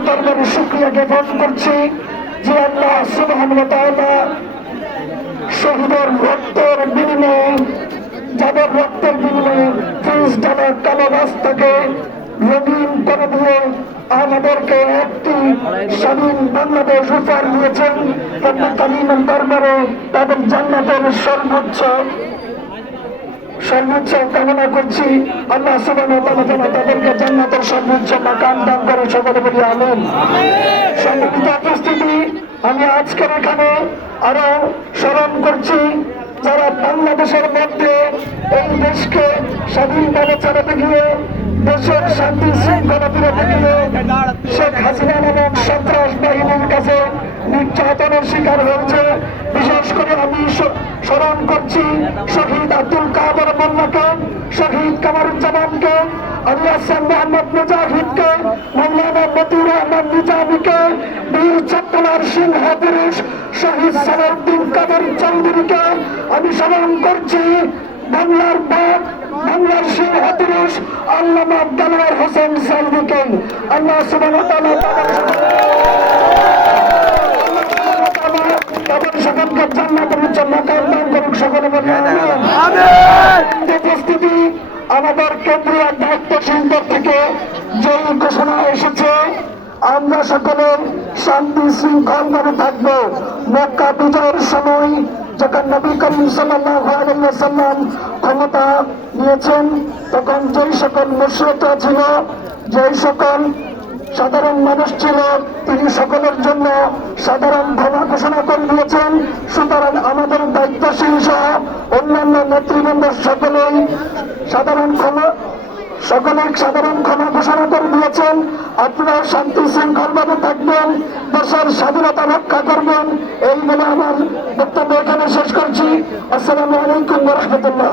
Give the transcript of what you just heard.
আল্লাহর দরবারে শুকরিয়া জ্ঞাপন করছি যে আল্লাহ সুবহানাহু ওয়া তাআলা শহীদের রক্তের বিনিময়ে, যাদের রক্তের বিনিময়ে $30 কালো রাস্তাকে রঙিন করে দিয়ে আমাদেরকে একটি স্বাধীন বাংলাদেশ উপহার দিয়েছেন। তালিমের দরবারে তাদের জান্নাতের সর্বোচ্চ কামনা করছি। আল্লাহ সুবহানাহু ওয়া তাআলা তাদেরকে জান্নাতের সর্বোচ্চ মাকাম দান করে, সকলে বলি আমিন। সম্মানিত উপস্থিতি, আমি আজকের এখানে আরো স্মরণ করছি যারা বাংলাদেশের মধ্যে এই দেশকে স্বাধীনভাবে চালাতে গিয়ে, দেশের শান্তি শৃঙ্খলা ফিরাতে গিয়ে শেখ হাসিনা নামক সন্ত্রাস বাহিনীর কাছে নির্যাতনের শিকার হয়েছে। বিশেষ করে আমি স্মরণ করছি শহীদ আব্দুল কাদের মোল্লাকে, শহীদ কামারুজ্জামানকে, আলিয়াসান মোহাম্মদ মুজাহিদকে, মৌলানা মতিউর রহমান নিজামীকে, বীর চট্টলার সিংহ পুরুষ শহীদ সালাউদ্দিন কাদের চৌধুরীকে আমি স্মরণ করছি। বাংলার বাপ, বাংলার সিংহ পুরুষ আল্লামা দেলোয়ার হোসেন সাইদিকে আল্লাহ সুবহানাহু ওয়া তাআলা তাদের সকলকে জান্নাতের উচ্চ মাকাম দান করুক, সকলে বলি আমিন। উপস্থিতি, আমাদের কেন্দ্রীয় দায়িত্বশীলদের থেকে যে ঘোষণা এসেছে, আমরা সকলে শান্তি শৃঙ্খলভাবে থাকবো। মক্কা বিজয়ের সময় যখন নবী করিম সাল্লাল্লাহু আলাইহি ওয়াসাল্লাম ক্ষমতা নিয়েছেন, তখন যেই সকল মুশরিকরা ছিল, যেই সকল সাধারণ মানুষ ছিল, তিনি সকলের জন্য সাধারণ ক্ষমা ঘোষণা করে দিয়েছেন। সুতরাং আমাদের দায়িত্বশীল সহ অন্যান্য নেতৃবৃন্দ সকলেই সাধারণ ক্ষমা ঘোষণা করে দিয়েছেন। আপনারা শান্তি শৃঙ্খলভাবে থাকবেন, দেশের স্বাধীনতা রক্ষা করবেন, এই বলে আমার বক্তব্য এখানে শেষ করছি। আসসালামু আলাইকুম ওয়া রাহমাতুল্লাহ।